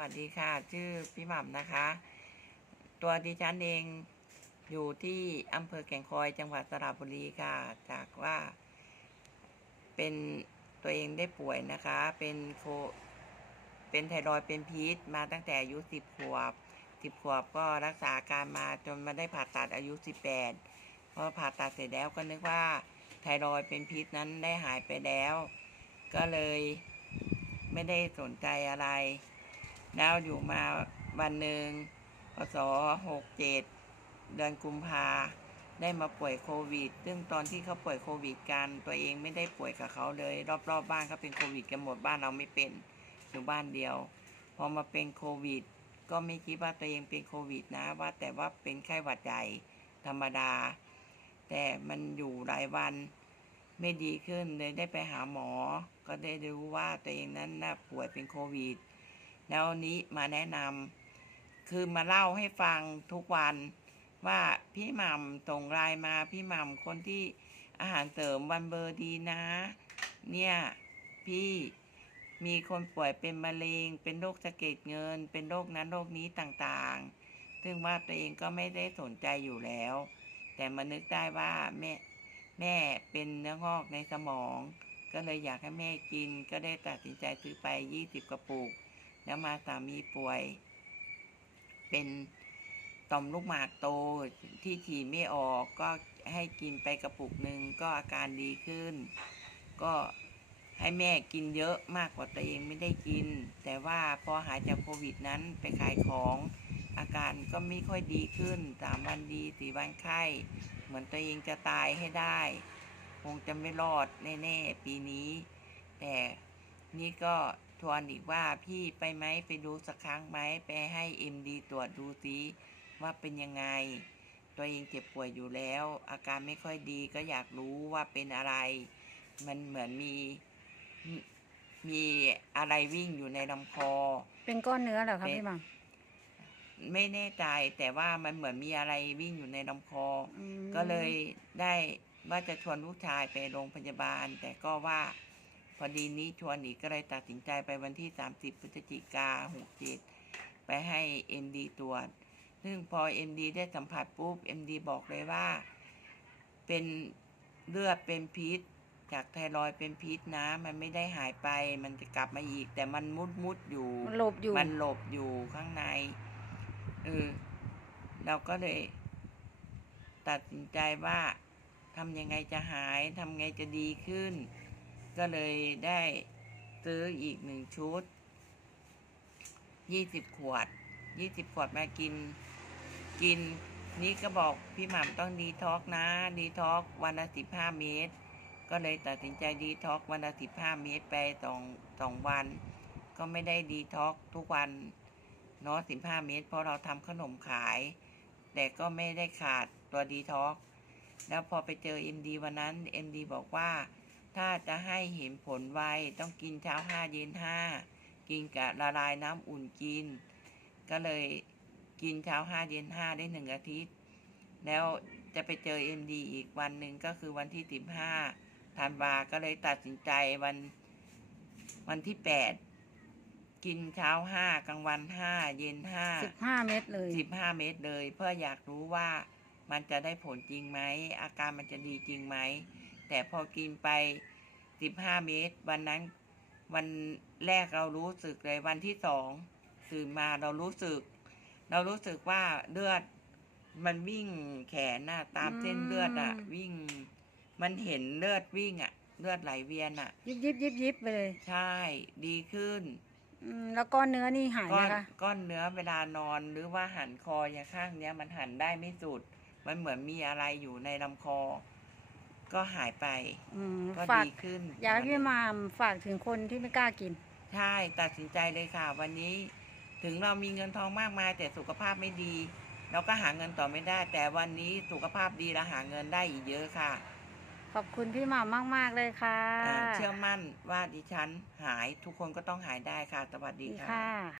วัสดีค่ะ ชื่อพี่หม่ำนะคะ ตัวดิฉันเองอยู่ที่อำเภอแก่งคอยจังหวัดสระบุรีค่ะ จากว่า เป็นตัวเองได้ป่วยนะคะ เป็นโค เป็นไทรอยเป็นพีษมาตั้งแต่อายุสิบขวบสิบขวบก็รักษาการมาจนมาได้ผ่าตัดอายุสิบแปดพอผ่าตัดเสร็จแล้วก็นึกว่าไทรอยเป็นพิษนั้นได้หายไปแล้ว ก็เลยไม่ได้สนใจอะไร แล้วอยู่มาวันหนึ่งพศหกเจ็ดเดือนกุมภาได้มาป่วยโควิด ซึ่งตอนที่เขาป่วยโควิดกัน ตัวเองไม่ได้ป่วยกับเขาเลย รอบๆบบ้านเขาเป็นโควิดกันหมดบ้านเราไม่เป็นอยู่บ้านเดียว พอมาเป็นโควิด ก็ไม่คิดว่าตัวเองเป็นโควิดนะว่าแต่ว่าเป็นไข้หวัดใหญ่ธรรมดา แต่มันอยู่หลายวันไม่ดีขึ้นเลยได้ไปหาหมอ ก็ได้รู้ว่าตัวเองนั้นน่าป่วยเป็นโควิด แล้วนี้มาแนะนำคือมาเล่าให้ฟังทุกวันว่าพี่หม่ำส่งไลน์มาพี่หม่ำคนที่อาหารเสริมวันเบอร์ดีนะ เนี่ยพี่มีคนป่วยเป็นมะเร็ง เป็นโรคสะเก็ดเงิน เป็นโรคนั้นโรคนี้ต่างๆ ซึ่งว่าตัวเองก็ไม่ได้สนใจอยู่แล้ว แต่มานึกได้ว่าแม่แม่เป็นเนื้องอกในสมอง ก็เลยอยากให้แม่กิน ก็ได้ตัดสินใจซื้อไปยี่สิบกระปุก แล้วมาสามีป่วย เป็นต่อมลูกหมากโตที่ฉี่ไม่ออกก็ให้กินไปกระปุกหนึ่งก็อาการดีขึ้น ก็ให้แม่กินเยอะมากกว่าตัวเองไม่ได้กิน แต่ว่าพอหายจากโควิดนั้นไปขายของอาการก็ไม่ค่อยดีขึ้นสามวันดีสี่วันไข้ เหมือนตัวเองจะตายให้ได้ คงจะไม่รอดแน่ ๆ ปีนี้ นี่ก็ทวนอีกว่าพี่ไปไหมไปดูสักครั้งไหมไปให้เอ็มดีตรวจดูซิว่าเป็นยังไง ตัวเองเจ็บป่วยอยู่แล้ว อาการไม่ค่อยดีก็อยากรู้ว่าเป็นอะไร มันเหมือนมี มีมีอะไรวิ่งอยู่ในลำคอ เป็นก้อนเนื้อเหรอคะเป็นพี่หมัมไม่แน่ใจแต่ว่ามันเหมือนมีอะไรวิ่งอยู่ในลำคออืมก็เลยได้ว่าจะชวนลูกชายไปโรงพยาบาล แต่ก็ว่า พอดีนี้ชวนอีกก็เลยตัดสินใจไปวันที่ 30พฤศจิกาหกเจ็ดไปให้เอ็มดีตรวจ ซึ่งพอเอ็มดีได้สัมผัสปุ๊บเอ็มดีบอกเลยว่า เป็นเลือดเป็นพิษ จากไทรอยด์เป็นพิษนะ มันไม่ได้หายไป มันจะกลับมาอีก แต่มันมุดมุดๆอยู่ มันหลบอยู่ มันหลบอยู่ข้างใน เออ เราก็เลย ตัดสินใจว่าทำยังไงจะหาย ทำไงจะดีขึ้น ก็เลยได้ซื้ออีกหนึ่งชุด ยี่สิบขวด ยี่สิบขวดมากิน กิน นี่ก็บอกพี่หม่ำต้องดีท็อกนะ ดีท็อกวันละสิบห้าเมตร ก็เลยตัดสินใจดีท็อกวันละสิบห้าเมตรไปสองสองวัน ก็ไม่ได้ดีท็อกทุกวันเนาะสิบห้าเมตร เพราะเราทำขนมขาย แต่ก็ไม่ได้ขาดตัวดีท็อกแล้วพอไปเจอ MD วันนั้น MD บอกว่า ถ้าจะให้เห็นผลไวต้องกินเช้าห้าเย็นห้ากินกับละลายน้ำอุ่นกิน ก็เลยกินเช้าห้าเย็นห้าได้หนึ่งอาทิตย์ แล้วจะไปเจอ MD อีกวันหนึ่งก็คือวันที่สิบห้าธันวาก็เลยตัดสินใจวันวันที่แปดกินเช้าห้ากลางวันห้าเย็นห้าสิบห้าเม็ดเลยสิบห้าเมตรเลย เพื่ออยากรู้ว่ามันจะได้ผลจริงไหมอาการมันจะดีจริงไหม แต่พอกินไปสิบห้าเมตร วันนั้นวันแรกเรารู้สึกเลยวันที่สองตื่นมาเรารู้สึก เรารู้สึกว่าเลือด มันวิ่งแขนน่ะ ตามเส้นเลือดอะ วิ่ง มันเห็นเลือดวิ่งอะ เลือดไหลเวียนอะ ยิบยิบยิบยิบไปเลยใช่ ดีขึ้นอืมแล้วก้อนเนื้อนี่หายก้ไหมอนคะก้อนเนื้อเวลานอนหรือว่าหันคออย่างข้างเนี้ย มันหันได้ไม่สุด มันเหมือนมีอะไรอยู่ในลำคอ ก็หายไป อืมก็ฝากดีขึ้นอยากให้พี่หมามฝากถึงคนที่ไม่กล้ากิน ใช่ตัดสินใจเลยค่ะ วันนี้ถึงเรามีเงินทองมากมาย แต่สุขภาพไม่ดี เราก็หาเงินต่อไม่ได้ แต่วันนี้สุขภาพดีและหาเงินได้อีกเยอะค่ะขอบคุณพี่หมามมาก ๆ เลยค่ะอ่าเชื่อมั่นว่าดิฉันหายทุกคนก็ต้องหายได้ค่ะ สวัสดีดีค่ะ ค่ะ